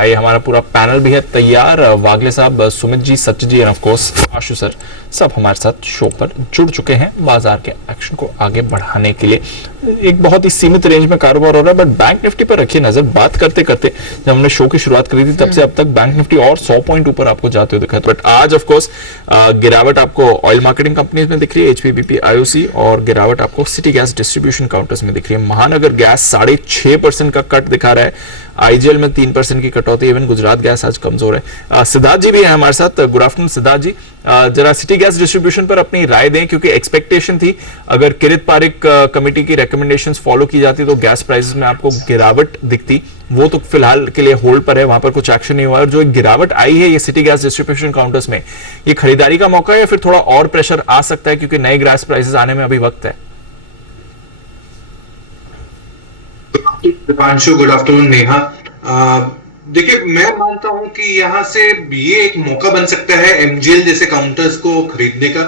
आइए, हमारा पूरा पैनल भी है तैयार। वागले साहब, सुमित जी, सच जी, ऑफ कोर्स आशु सर, सब हमारे साथ शो पर जुड़ चुके हैं बाजार के एक्शन को आगे बढ़ाने के लिए। एक बहुत ही सीमित रेंज में कारोबार हो रहा है, बट बैंक निफ्टी पर रखिए नजर। बात करते करते जब हमने शो की शुरुआत करी थी तब से अब तक बैंक निफ्टी और 100 पॉइंट ऊपर आपको जाते हुए दिखा है। बट आज ऑफ कोर्स गिरावट आपको ऑयल मार्केटिंग कंपनीज में दिख रही है, एचपीबीपी, आईओसी, और गिरावट आपको सिटी गैस डिस्ट्रीब्यूशन काउंटर्स में दिख रही है। महानगर गैस 6.5% का कट दिखा रहा है, आईजीएल में 3% की कटौती, इवन गुजरात गैस आज कमजोर है। सिद्धार्थ जी भी हैं हमारे साथ। गुड आफ्टरनून सिद्धार्थ जी, जरा सिटी गैस डिस्ट्रीब्यूशन पर अपनी राय दें, क्योंकि एक्सपेक्टेशन थी अगर किरित पारिक कमेटी की रिकमेंडेशंस फॉलो की जाती तो गैस प्राइसेस में आपको गिरावट दिखती। वो तो फिलहाल के लिए होल्ड पर है, वहां पर कुछ एक्शन नहीं हुआ। और जो एक गिरावट आई है ये सिटी गैस डिस्ट्रीब्यूशन काउंटर्स में, ये खरीदारी का मौका है या फिर थोड़ा और प्रेशर आ सकता है क्योंकि नए गैस प्राइसेस आने में अभी वक्त है? Deepanshu, good afternoon. नेहा, देखिए, मैं मानता हूं कि यहां से ये एक मौका बन सकता है एमजीएल जैसे काउंटर्स को खरीदने का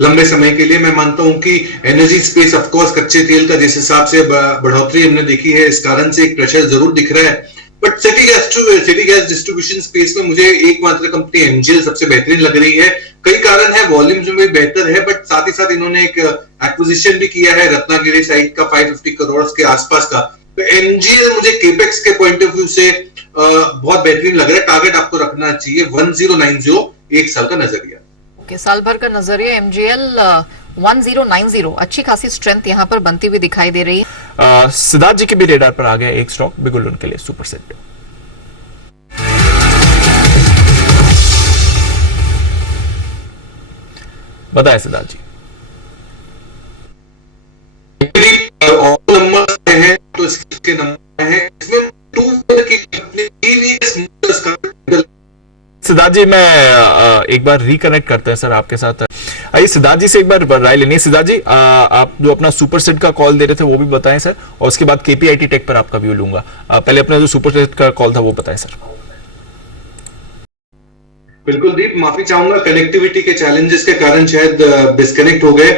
लंबे समय के लिए। मैं मानता हूं कि एनर्जी स्पेस, ऑफ कोर्स कच्चे तेल का जिस हिसाब से बढ़ोतरी हमने देखी है, इस कारण से एक प्रेशर जरूर दिख रहा है। But city gas distribution space में मुझे एकमात्र कंपनी एमजीएल सबसे बेहतरीन लग रही है। कई कारण है, वॉल्यूम्स में भी बेहतर है, बट साथ ही साथ इन्होंने एक एक्विजिशन भी किया है रत्नागिरी साइट का 550 करोड़ के आसपास का। तो एमजीएल मुझे केपेक्स के पॉइंट ऑफ व्यू से बहुत बेहतरीन लग रहा है। टारगेट आपको रखना चाहिए 1090, एक साल का नजरिया। ओके, साल भर का नजरिया एमजीएल 1090, अच्छी खासी स्ट्रेंथ यहां पर बनती हुई दिखाई दे रही है। सिद्धार्थ जी के भी रेडार पर आ गया एक स्टॉक, बिगुल उनके लिए सुपर सेट। बताएं सिद्धार्थ जी। नंबर है तो इसके नंबर है, इसमें टू व्हीलर की कंपनी टीवीएस मोटर्स का। सिद्धार्थ जी, मैं एक बार रिकनेक्ट करते हैं सर आपके साथ। आइए सिद्धार्थ जी से एक बार राय लेनी है। सिद्धार्थ जी, आप जो अपना सुपर सेट का कॉल दे रहे थे वो भी बताएं सर, और उसके बाद केपीआईटी टेक पर आपका व्यू लूंगा। पहले अपना जो सुपर सेट का कॉल था वो बताएं सर। बिल्कुल दीप, माफी चाहूंगा, कनेक्टिविटी के चैलेंजेस के कारण शायद डिस्कनेक्ट हो गए।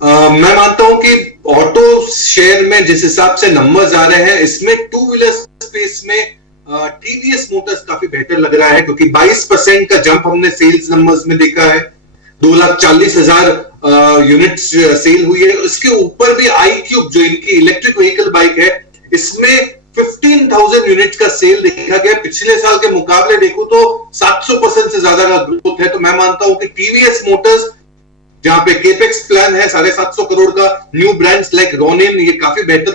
मैं मानता हूं कि ऑटो शेयर में जिस हिसाब से नंबर्स आ रहे हैं, इसमें टू व्हीलर स्पेस में टीवीएस मोटर्स काफी बेहतर लग रहा है, क्योंकि 22% का जंप हमने सेल्स नंबर्स में देखा है। 2,40,000 यूनिट सेल हुई है। उसके ऊपर भी iQube जो इनकी इलेक्ट्रिक व्हीकल बाइक है, इसमें 15,000 यूनिट का सेल देखा गया। पिछले साल के मुकाबले देखो तो 700% से ज्यादा का ग्रोथ है। तो मैं मानता हूं कि टीवीएस मोटर्स, जहां पे केपेक्स प्लान है 750 करोड़ का, न्यू ब्रांड्स लाइक रोनिन, ये काफी बेहतर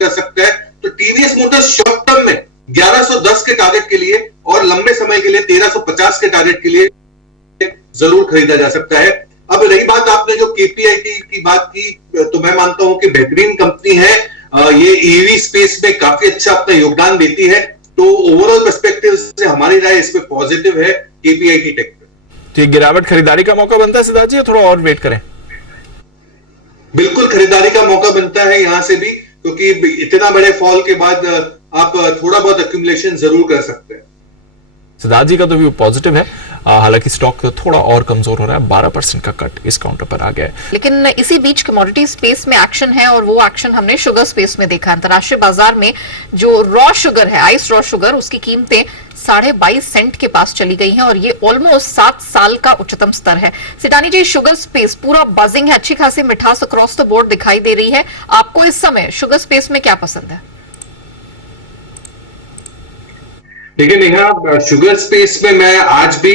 कर सकता है। तो टीवीएस मोटर्स शॉर्ट टर्म में 1110 के टारगेट के लिए और लंबे समय के लिए 1350 के टारगेट के लिए जरूर खरीदा जा सकता है। अब रही बात, आपने जो केपीआईटी की बात की, तो मैं मानता हूं कि बेहतरीन कंपनी है। ये ईवी स्पेस में काफी अच्छा अपना योगदान देती है। तो ओवरऑल पर्सपेक्टिव से हमारी राय इस पे पॉजिटिव है केपीआईटी टेक पे। तो ये गिरावट खरीदारी का मौका बनता है सिद्धार्थ जी, या थोड़ा और वेट करें? बिल्कुल खरीदारी का मौका बनता है यहां से भी, क्योंकि इतना बड़े फॉल के बाद आप थोड़ा बहुत एक्यूमुलेशन जरूर कर सकते हैं। सिद्धार्थ जी का तो व्यू पॉजिटिव है, हालांकि स्टॉक तो थोड़ा और कमजोर हो रहा है। 12% का कट इस काउंटर पर आ गया है। लेकिन इसी बीच कमोडिटी स्पेस में एक्शन है, और वो एक्शन हमने शुगर स्पेस में देखा। अंतरराष्ट्रीय बाजार में जो रॉ शुगर है, आइस रॉ शुगर, उसकी कीमतें 22.5 सेंट के पास चली गई हैं, और ये ऑलमोस्ट 7 साल का उच्चतम स्तर है। सिटानी जी, शुगर स्पेस पूरा बजिंग है, अच्छी खासी मिठास अक्रॉस द बोर्ड दिखाई दे रही है। आपको इस समय शुगर स्पेस में क्या पसंद है? देखिए नेहा, शुगर स्पेस में मैं आज भी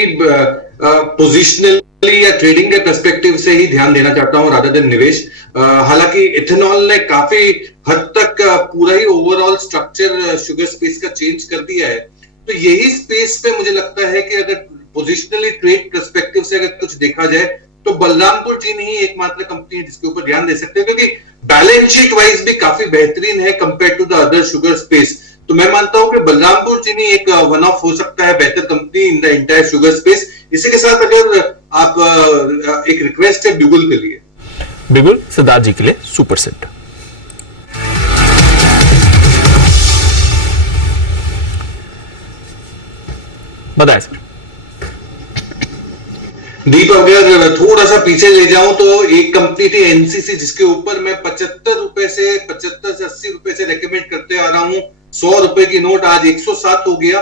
पोजिशनली या ट्रेडिंग के पर्सपेक्टिव से ही ध्यान देना चाहता हूं रादर देन निवेश। हालांकि इथेनॉल ने काफी हद तक पूरा ही ओवरऑल स्ट्रक्चर शुगर स्पेस का चेंज कर दिया है। तो यही स्पेस पे मुझे लगता है कि अगर पोजिशनली ट्रेड पर्सपेक्टिव से अगर कुछ देखा जाए तो बलरामपुर चीनी ही एकमात्र कंपनी है जिसके ऊपर ध्यान दे सकते हैं, क्योंकि बैलेंस शीट वाइज भी काफी बेहतरीन है compare to the other sugar space. तो मैं मानता हूं कि बलरामपुर चीनी एक वन ऑफ हो सकता है बेहतर company in the entire sugar space. इसी के साथ अगर आप एक रिक्वेस्ट है बिगुल के लिए, बिगुल सिद्धार्थ जी के लिए सुपर सेट। बताएं सर। दीप, अगर थोड़ा सा पीछे ले जाऊं तो एक कंपनी थी एनसीसी, जिसके ऊपर मैं 75 से 80 रुपए से रेकमेंड करते आ रहा हूं। 100 रुपए की नोट आज 107 हो गया।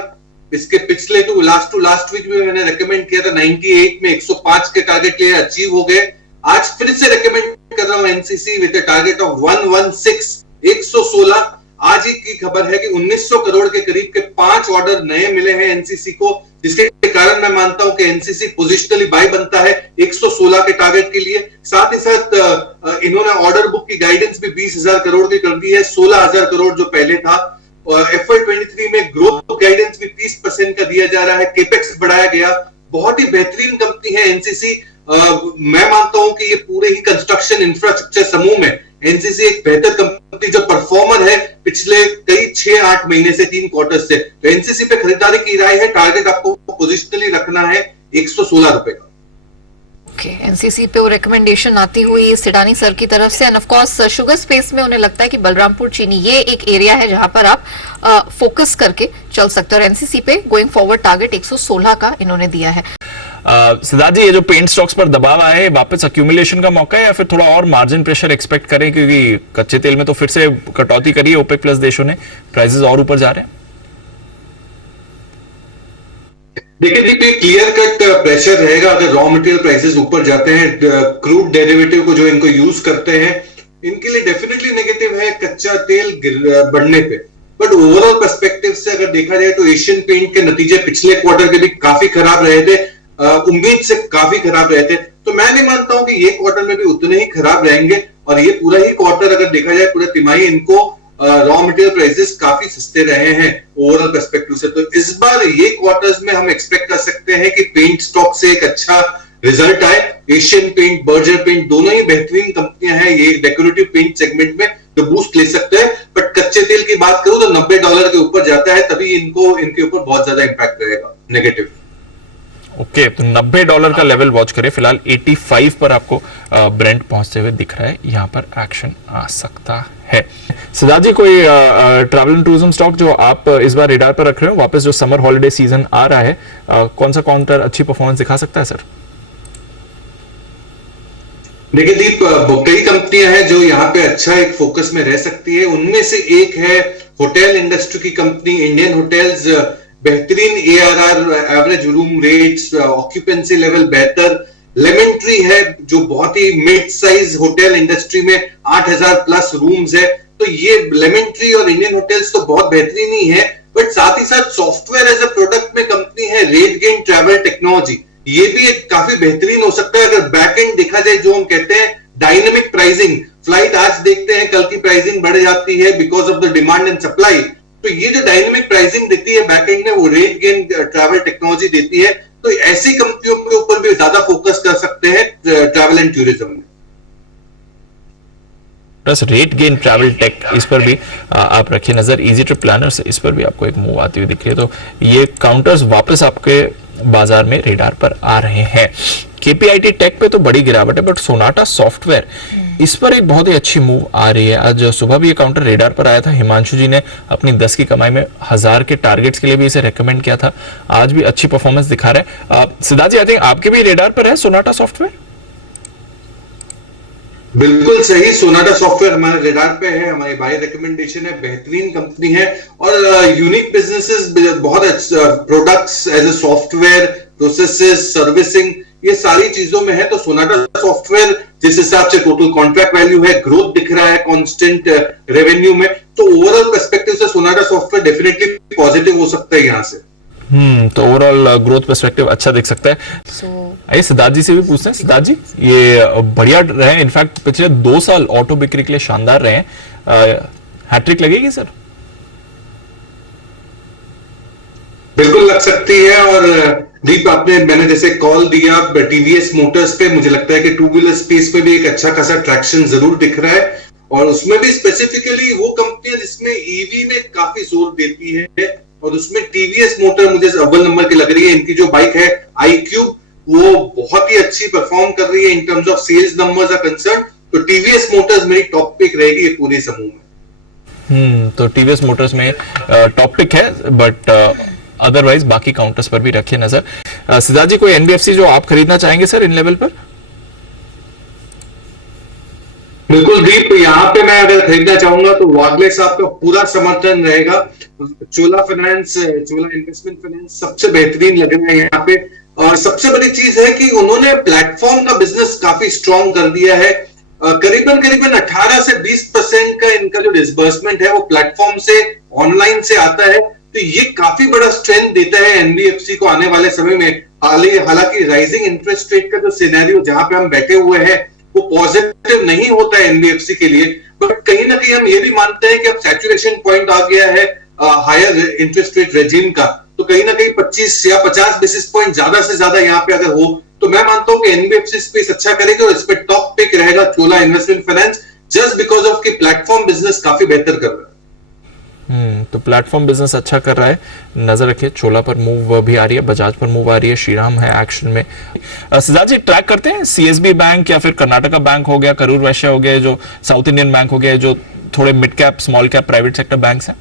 इसके पिछले टू लास्ट वीक में मैंने रेकमेंड किया था 98 में 105 के टारगेट लिए अचीव हो गए। आज फिर से रेकमेंड कर रहा हूं NCC with a target of 116 116। आज ही की खबर है कि 1900 करोड़ के करीब के 5 ऑर्डर नए मिले हैं एनसीसी को, जिसके कारण मैं मानता हूं कि एनसीसी पोजिशनली बाय बनता है 116 के टारगेट के लिए। साथ ही साथ इन्होंने ऑर्डर बुक की गाइडेंस भी 20,000 करोड़ की कर दी है, 16,000 करोड़ जो पहले था। और FY23 में ग्रोथ गाइडेंस भी 30% का दिया जा रहा है, केपेक्स बढ़ाया गया। बहुत ही बेहतरीन कंपनी है एनसीसी। मैं मानता हूं कि ये पूरे ही कंस्ट्रक्शन इंफ्रास्ट्रक्चर समूह में एनसीसी एक बेहतर कंपनी जो परफॉर्मर है पिछले कई 6-8 महीने से 3 क्वार्टर से। तो एनसीसी पे खरीदारी की राय है, टारगेट आपको पोजिशनली रखना है 116 रुपए का। एनसीसी पे वो रिकमेंडेशन आती हुई सिडानी सर की तरफ से। And of course sugar space में उन्हें लगता है कि बलरामपुर चीनी ये एक एरिया है जहां पर आप फोकस करके चल सकते हो। और एनसीसी पे गोइंग फॉरवर्ड टारगेट 116 का इन्होंने दिया है। सिद्धार्थ जी, ये जो पेंट स्टॉक्स पर दबाव आया है वापस अक्यूमुलेशन का मौका है या फिर थोड़ा और मार्जिन प्रेशर एक्सपेक्ट करें, क्योंकि कच्चे तेल में तो फिर से कटौती करी है ओपेक प्लस देशों ने, प्राइसेस और ऊपर जा रहे हैं। देखिए दीप, क्लियर कट प्रेशर रहेगा अगर रॉ मटेरियल प्राइसेस ऊपर जाते हैं। क्रूड डेरिवेटिव को जो इनको यूज करते हैं इनके लिए डेफिनेटली नेगेटिव है कच्चा तेल बढ़ने पे। बट ओवरऑल पर्सपेक्टिव से अगर देखा जाए तो एशियन पेंट के नतीजे पिछले क्वार्टर के भी काफी खराब रहे थे, उम्मीद से काफी खराब रहे थे। तो मैं नहीं मानता हूं कि ये क्वार्टर में भी उतने ही खराब रहेंगे। और ये पूरा ही क्वार्टर अगर देखा जाए, पूरा तिमाही इनको रॉ मटेरियल प्राइसेस काफी सस्ते रहे हैं ओवरऑल पर्सपेक्टिव से। तो इस बार ये क्वार्टर्स में हम एक्सपेक्ट कर सकते हैं कि पेंट स्टॉक से एक अच्छा रिजल्ट आए। एशियन पेंट, बर्जर पेंट दोनों ही बेहतरीन कंपनियां हैं ये डेकोरेटिव पेंट सेगमेंट में, जो बूस्ट ले सकते हैं। बट कच्चे तेल की बात करूं तो $90 के ऊपर जाता है, तभी इनके ऊपर बहुत ज्यादा इंपैक्ट रहेगा नेगेटिव। ओके, तो $90 का लेवल वॉच करें। फिलहाल 85 पर आपको ब्रेंट पहुंचते हुए दिख रहा है, यहां पर एक्शन आ सकता है। सिद्धार्थ जी, कोई ट्रैवल एंड टूरिज्म स्टॉक जो आप इस बार रेडार पर रख रहे हो, वापस जो समर हॉलिडे सीजन आ रहा है, कौन सा काउंटर अच्छी परफॉर्मेंस दिखा सकता है सर? देखिए दीप, कई कंपनियां हैं जो यहाँ पे अच्छा एक फोकस में रह सकती है। उनमें से एक है होटल इंडस्ट्री की कंपनी इंडियन होटल्स। बेहतरीन ARR, average room rates, occupancy level बेहतर। लेमन ट्री है जो बहुत ही मिड साइज होटल इंडस्ट्री में 8,000 प्लस रूम्स है। तो ये लेमन ट्री और इंडियन होटल्स तो बहुत बेहतरीन ही है। बट साथ ही साथ सॉफ्टवेयर एज अ प्रोडक्ट में कंपनी है रेटगेन ट्रैवल टेक्नोलॉजी। ये भी एक काफी बेहतरीन हो सकता है अगर बैक एंड देखा जाए, जो हम कहते हैं डायनेमिक प्राइसिंग। फ्लाइट आज देखते हैं, कल की प्राइसिंग बढ़ जाती है because of the demand and supply. तो ये जो डायनेमिक प्राइसिंग देती है बैकएंड में, वो रेट गेन ट्रैवल टेक्नोलॉजी देती है। तो ऐसी कंपनियों के ऊपर भी ज्यादा फोकस कर सकते हैं ट्रैवल एंड टूरिज्म में। Plus rate gain travel tech, इस पर भी आप रखिए नजर। इजी ट्रिप प्लानर्स, इस पर भी आपको एक मूव आती हुई दिख रही है। तो ये काउंटर्स वापस आपके बाजार में रेडार पर आ रहे हैं। KPIT टेक पे तो बड़ी गिरावट है, बट सोनाटा सॉफ्टवेयर, इस पर एक बहुत ही अच्छी मूव आ रही है। आज सुबह भी ये काउंटर रेडार पर आया था। हिमांशु जी ने अपनी 10 की कमाई में 1000 के टारगेट्स के लिए भी इसे रेकमेंड किया था। आज भी अच्छी परफॉर्मेंस दिखा रहा है। सिद्धार्थ जी, आई थिंक आपके भी रेडार पर है सोनाटा सॉफ्टवेयर? बिल्कुल सही, सोनाटा सॉफ्टवेयर हमारे रेडार पे है, हमारी बाय रिकमेंडेशन है। बेहतरीन कंपनी है और यूनिक बिजनेसेस, बहुत अच्छा products as a software, processes, servicing, ये सारी चीजों में है। तो सोनाटा सॉफ्टवेयर जिस हिसाब से टोटल कॉन्ट्रैक्ट वैल्यू है, ग्रोथ दिख रहा है कांस्टेंट रेवेन्यू में, तो ओवरऑल पर्सपेक्टिव से सोनाटा सॉफ्टवेयर डेफिनेटली पॉजिटिव हो सकता है यहाँ से। तो ओवरऑल ग्रोथ पर्सपेक्टिव अच्छा दिख सकता है। आइए सिद्धार्थ जी से भी पूछते हैं। सिद्धार्थ जी, ये बढ़िया रहे, इनफैक्ट पिछले 2 साल ऑटो बिक्री के लिए शानदार रहे हैं। हैट्रिक लगेगी सर? बिल्कुल लग सकती है। और दीप, मैंने जैसे कॉल दिया टीवीएस मोटर्स पे, मुझे लगता है कि टू व्हीलर स्पेस पे भी एक अच्छा खासा ट्रैक्शन जरूर दिख रहा है। और उसमें भी स्पेसिफिकली वो कंपनियां जिसमें ईवी में काफी जोर देती है, और उसमें टीवीएस मोटर मुझे अव्वल नंबर की लग रही है। इनकी जो बाइक है iQube, वो बहुत ही अच्छी परफॉर्म कर रही है in terms of sales numbers are concern. तो टीवीएस मोटर्स मेरी टॉप पिक रहेगी ये पूरे समूह में। तो टीवीएस मोटर्स में टॉप पिक है, बट अदरवाइज बाकी काउंटर्स पर भी रखिए नजर। सिद्धार्थ जी, कोई एनबीएफसी जो आप खरीदना चाहेंगे सर इन लेवल पर? बिल्कुल दीप, यहाँ पे मैं अगर खरीदना चाहूंगा तो वागले साहब का पूरा समर्थन रहेगा। चोला फाइनेंस, चोला इन्वेस्टमेंट फाइनेंस सबसे बेहतरीन लग रहा है यहाँ पे। और सबसे बड़ी चीज है कि उन्होंने प्लेटफॉर्म का बिजनेस काफी स्ट्रांग कर दिया है। करीबन करीबन 18 से 20% का इनका जो डिसबर्समेंट है वो प्लेटफॉर्म से, ऑनलाइन से आता है। तो ये काफी बड़ा स्ट्रेंथ देता है एनबीएफसी को आने वाले समय में। हालांकि राइजिंग इंटरेस्ट रेट का जो सिनेरियो जहां पे हम बैठे हुए हैं वो पॉजिटिव नहीं होता है एनबीएफसी के लिए, बट कहीं ना कहीं हम ये भी मानते हैं कि अब सैचुरेशन पॉइंट आ गया है हायर इंटरेस्ट रेट रेजिम का। तो कहीं ना कहीं 25 या 50 बेसिस पॉइंट ज्यादा से ज्यादा यहाँ पे अगर हो तो मैं मानता हूं कि एनबीएफसी स्पेस अच्छा करेगी और इस पे टॉप पिक रहेगा Chola investment finance, just because of कि प्लेटफॉर्म बिजनेस काफी बेहतर कर रहा है। तो प्लेटफॉर्म बिजनेस अच्छा कर रहा है, नजर रखिए। चोला पर मूव भी आ रही है, बजाज पर मूव आ रही है, श्रीराम है एक्शन में। सिद्धार्थ जी, ट्रैक करते हैं सीएसबी बैंक या फिर कर्नाटका बैंक हो गया, करूर वैश्य हो गया, जो साउथ इंडियन बैंक हो गया, जो थोड़े mid cap small cap private sector banks हैं?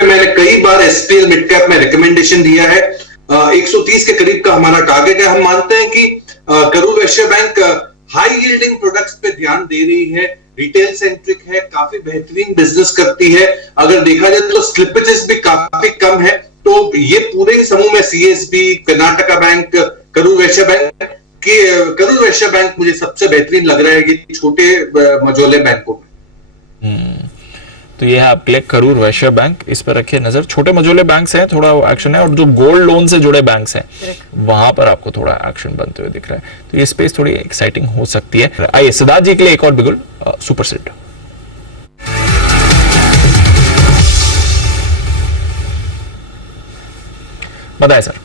मैंने कई बार एसपीएल मिड कैप में रिकमेंडेशन दिया है। 130 के करीब का हमारा टारगेट है। हम मानते हैं कि Karur Vysya bank high yielding products पे ध्यान दे रही है, रिटेल सेंट्रिक है, काफी बेहतरीन बिजनेस करती है। अगर देखा जाए तो स्लिपेजेस भी काफी कम है। तो ये पूरे ही समूह में CSB, Karnataka bank, Karur Vysya bank Karur Vysya bank मुझे सबसे बेहतरीन लग रहा है ये छोटे मझोले बैंकों में। तो ये है आपके लिए करूर वैश्य बैंक, इस पर रखिए नजर। छोटे मझोले बैंक्स हैं, थोड़ा एक्शन है, और जो गोल्ड लोन से जुड़े बैंक्स हैं वहां पर आपको थोड़ा एक्शन बनते हुए दिख रहा है। तो ये स्पेस थोड़ी एक्साइटिंग हो सकती है। आइए सिद्धार्थ जी के लिए एक और बिगुल सुपर सेट। बताएं सर।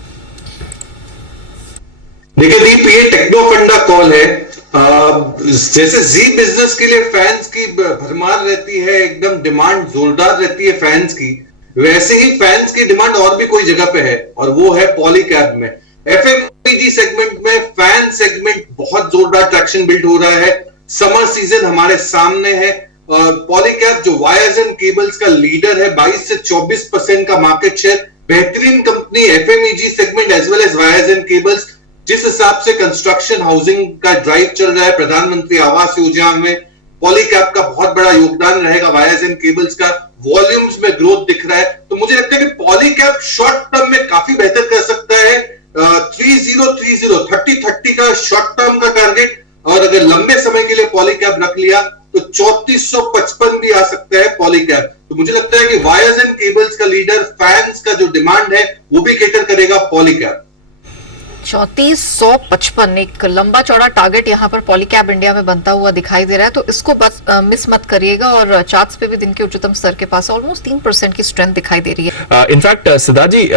देखिए दीप, ये टेक्नो फंडा कॉल है। जैसे जी बिजनेस के लिए फैंस की भरमार रहती है, एकदम डिमांड जोरदार रहती है फैंस की, वैसे ही फैंस की डिमांड और भी कोई जगह पे है, और वो है पॉलीकैब में। एफएमसीजी सेगमेंट में फैन सेगमेंट बहुत जोरदार ट्रैक्शन बिल्ड हो रहा है। समर सीजन हमारे सामने है। पॉलीकैब जो वायर्स एंड केबल्स का लीडर है, 22 से 24% का मार्केट शेयर, बेहतरीन company FMEG segment as well as wires and cables. जिस हिसाब से कंस्ट्रक्शन हाउसिंग का ड्राइव चल रहा है प्रधानमंत्री आवास योजना में, पॉलीकैब का बहुत बड़ा योगदान रहेगा। वायर्स एंड केबल्स का वॉल्यूम्स में ग्रोथ दिख रहा है। तो मुझे लगता है कि पॉलीकैब शॉर्ट टर्म में काफी बेहतर कर सकता है। 3030 का शॉर्ट टर्म का टारगेट, और अगर लंबे समय के लिए पॉलीकैब रख लिया तो 3455 भी आ सकता है पॉलीकैब। तो मुझे लगता है कि वायर्स एंड केबल्स का लीडर, फैंस का जो डिमांड है वो भी कैटर करेगा पॉलीकैब। 3455 एक लंबा चौड़ा टारगेट यहाँ पर पॉलीकैब इंडिया में बनता हुआ दिखाई दे रहा है, तो इसको बस मिस मत करिएगा। और चार्ट्स पे भी दिन के उच्चतम स्तर के पास ऑलमोस्ट 3% की स्ट्रेंथ दिखाई दे रही है। इनफैक्ट सिद्धार्थ जी,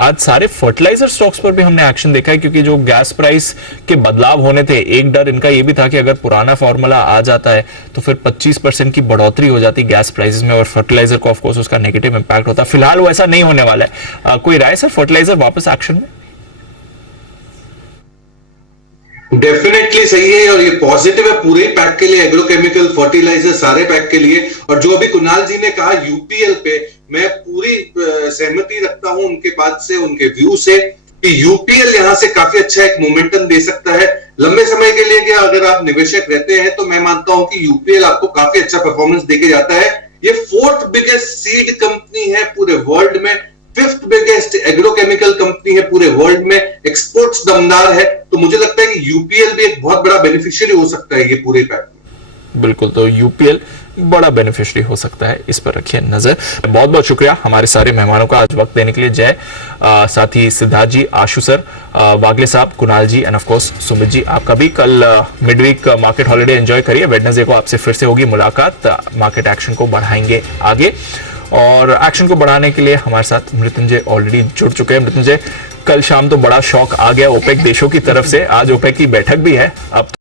आज सारे फर्टिलाइजर स्टॉक्स पर भी हमने एक्शन देखा है, क्योंकि जो गैस प्राइस के बदलाव होने थे, एक डर इनका ये भी था कि अगर पुराना फॉर्मूला आ जाता है तो फिर 25% की बढ़ोतरी हो जाती गैस प्राइसेस में, और फर्टिलाइजर को ऑफकोर्स उसका नेगेटिव इंपैक्ट होता। फिलहाल वो ऐसा नहीं होने वाला है। कोई राय सर, फर्टिलाइजर वापस एक्शन में? डेफिनेटली सही है, और ये पॉजिटिव है पूरे पैक के लिए, एग्रोकेमिकल, फर्टिलाइजर, सारे पैक के लिए। और जो अभी कुणाल जी ने कहा यूपीएल पे, मैं पूरी सहमति रखता हूं उनके बात से, उनके व्यू से, कि यूपीएल यहां से काफी अच्छा एक मोमेंटम दे सकता है लंबे समय के लिए। कि अगर आप निवेशक रहते हैं तो मैं मानता हूं कि यूपीएल आपको काफी अच्छा परफॉर्मेंस देके जाता है। ये 4th बिगेस्ट सीड कंपनी है पूरे वर्ल्ड में, 5th बिगेस्ट एग्रोकेमिकल कंपनी है पूरे वर्ल्ड में, एक्सपोर्ट्स दमदार है। तो मुझे लगता है कि यूपीएल भी एक बहुत बड़ा बेनिफिशियरी हो सकता है ये पूरे पैक में। बिल्कुल, तो यूपीएल बड़ा बेनिफिशियरी हो सकता है, इस पर रखिए नजर। बहुत बहुत शुक्रिया हमारे सारे मेहमानों का आज वक्त देने के लिए। जय, साथ ही सिद्धार्थ जी, आशु सर, वागले साहब, Kunal ji and of course Sumit ji, आपका भी कल mid week market holiday enjoy करिए। वेडनेसडे को आपसे फिर से होगी मुलाकात। मार्केट एक्शन को बढ़ाएंगे आगे, और एक्शन को बढ़ाने के लिए हमारे साथ मृत्युंजय ऑलरेडी जुड़ चुके हैं। मृत्युंजय, कल शाम तो बड़ा शौक आ गया ओपेक देशों की तरफ से, आज ओपेक की बैठक भी है। अब